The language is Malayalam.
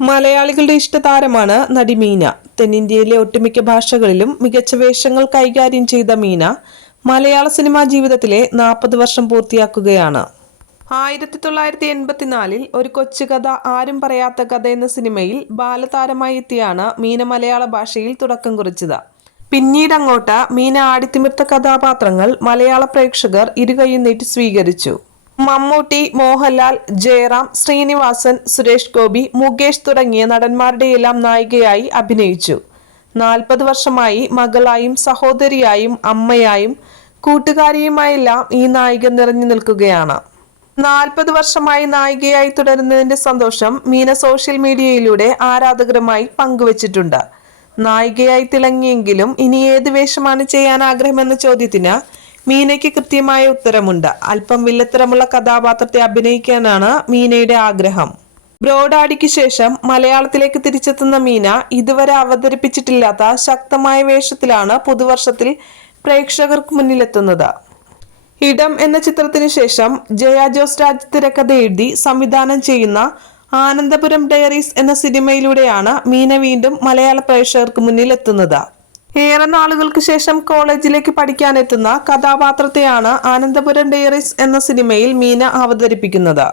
മലയാളികളുടെ ഇഷ്ടതാരമാണ് നടി മീന. തെന്നിന്ത്യയിലെ ഒട്ടുമിക്ക ഭാഷകളിലും മികച്ച വേഷങ്ങൾ കൈകാര്യം ചെയ്ത മീന മലയാള സിനിമാ ജീവിതത്തിലെ നാൽപ്പത് വർഷം പൂർത്തിയാക്കുകയാണ്. ആയിരത്തി തൊള്ളായിരത്തി എൺപത്തിനാലിൽ ഒരു കൊച്ചു കഥ ആരും പറയാത്ത കഥ എന്ന സിനിമയിൽ ബാലതാരമായി എത്തിയാണ് മീന മലയാള ഭാഷയിൽ തുടക്കം കുറിച്ചത്. പിന്നീട് അങ്ങോട്ട് മീന ആടിത്തിമിർത്ത കഥാപാത്രങ്ങൾ മലയാള പ്രേക്ഷകർ ഇരുകൈയും നീട്ടി സ്വീകരിച്ചു. മമ്മൂട്ടി മോഹൻലാൽ ജയറാം ശ്രീനിവാസൻ സുരേഷ് ഗോപി മുകേഷ് തുടങ്ങിയ നടന്മാരുടെയെല്ലാം നായികയായി അഭിനയിച്ചു. നാൽപ്പത് വർഷമായി മകളായും സഹോദരിയായും അമ്മയായും കൂട്ടുകാരിയുമായെല്ലാം ഈ നായിക നിറഞ്ഞു നിൽക്കുകയാണ്. നാൽപ്പത് വർഷമായി നായികയായി തുടരുന്നതിന്റെ സന്തോഷം മീന സോഷ്യൽ മീഡിയയിലൂടെ ആരാധകരുമായി പങ്കുവച്ചിട്ടുണ്ട്. നായികയായി തിളങ്ങിയെങ്കിലും ഇനി ഏത് വേഷമാണ് ചെയ്യാൻ ആഗ്രഹമെന്ന ചോദ്യത്തിന് മീനയ്ക്ക് കൃത്യമായ ഉത്തരമുണ്ട്. അല്പം വില്ലത്തരമുള്ള കഥാപാത്രത്തെ അഭിനയിക്കാനാണ് മീനയുടെ ആഗ്രഹം. ബ്രോഡാടിക്ക് ശേഷം മലയാളത്തിലേക്ക് തിരിച്ചെത്തുന്ന മീന ഇതുവരെ അവതരിപ്പിച്ചിട്ടില്ലാത്ത ശക്തമായ വേഷത്തിലാണ് പുതുവർഷത്തിൽ പ്രേക്ഷകർക്ക് മുന്നിലെത്തുന്നത്. ഇടം എന്ന ചിത്രത്തിന് ശേഷം ജയ ജോസ് രാജ് തിരക്കഥ എഴുതി സംവിധാനം ചെയ്യുന്ന ആനന്ദപുരം ഡയറീസ് എന്ന സിനിമയിലൂടെയാണ് മീന വീണ്ടും മലയാള പ്രേക്ഷകർക്ക് മുന്നിലെത്തുന്നത്. ഏറെ നാളുകൾക്ക് ശേഷം കോളേജിലേക്ക് പഠിക്കാനെത്തുന്ന കഥാപാത്രത്തെയാണ് ആനന്ദപുരം ഡയറീസ് എന്ന സിനിമയിൽ മീന അവതരിപ്പിക്കുന്നത്.